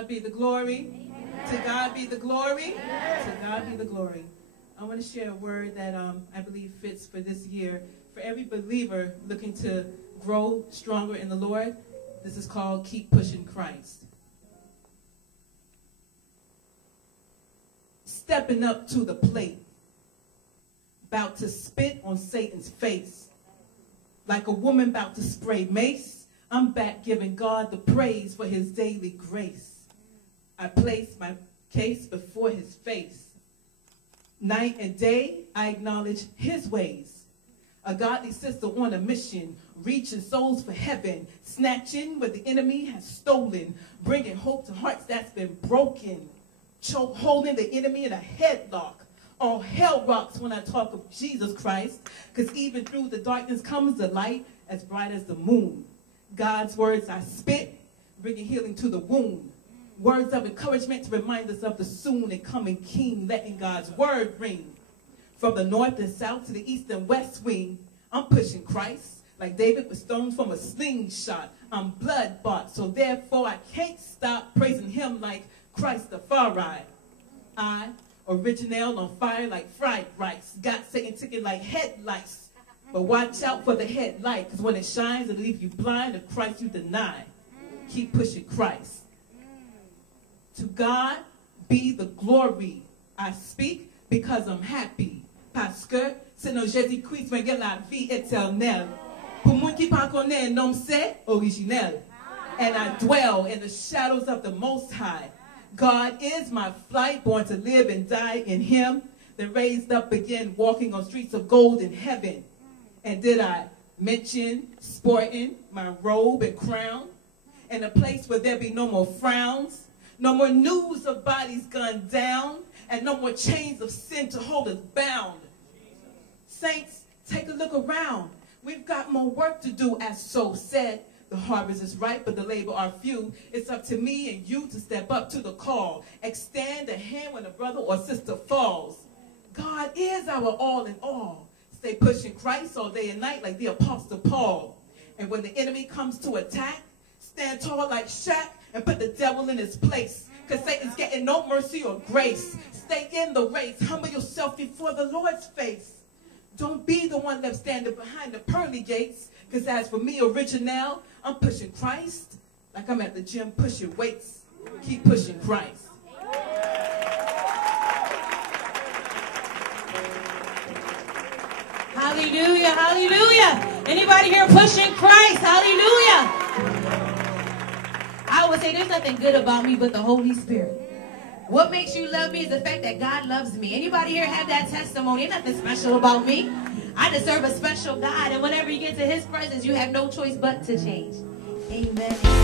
God be the glory. Amen. To God be the glory. Amen. To God be the glory. I want to share a word that I believe fits for this year. For every believer looking to grow stronger in the Lord, this is called Keep Pushing Christ. Stepping up to the plate, about to spit on Satan's face. Like a woman about to spray mace, I'm back giving God the praise for his daily grace. I place my case before his face. Night and day, I acknowledge his ways. A godly sister on a mission, reaching souls for heaven, snatching what the enemy has stolen, bringing hope to hearts that's been broken, holding the enemy in a headlock. All hell rocks when I talk of Jesus Christ, because even through the darkness comes the light as bright as the moon. God's words I spit, bringing healing to the wound. Words of encouragement to remind us of the soon and coming King, letting God's word ring. From the north and south to the east and west wing, I'm pushing Christ. Like David was stoned from a slingshot. I'm blood bought, so therefore I can't stop praising him like Christ the far right. I, Originale, on fire like fried rice. Got Satan ticking like headlights. But watch out for the headlight, because when it shines, it'll leave you blind if Christ you deny. Keep pushing Christ. To God be the glory. I speak because I'm happy. Parce que c'est dans Jésus-Christ que la vie éternelle. Pour moi qui pas connaît, nom c'est Originale. And I dwell in the shadows of the Most High. God is my flight, born to live and die in him, then raised up again, walking on streets of gold in heaven. And did I mention sporting my robe and crown, in a place where there be no more frowns, no more news of bodies gunned down, and no more chains of sin to hold us bound. Saints, take a look around. We've got more work to do, as so said. The harvest is ripe, but the labor are few. It's up to me and you to step up to the call. Extend a hand when a brother or sister falls. God is our all in all. Stay pushing Christ all day and night like the Apostle Paul. And when the enemy comes to attack, stand tall like Shaq and put the devil in his place. Because Satan's getting no mercy or grace. Stay in the race. Humble yourself before the Lord's face. Don't be the one left standing behind the pearly gates. Because as for me, Originale, I'm pushing Christ like I'm at the gym pushing weights. Keep pushing Christ. Hallelujah, hallelujah. Anybody here pushing Christ? Hallelujah. I would say there's nothing good about me but the Holy Spirit. What makes you love me is the fact that God loves me. Anybody here have that testimony? Ain't nothing special about me. I deserve a special God, and whenever you get to his presence, you have no choice but to change. Amen.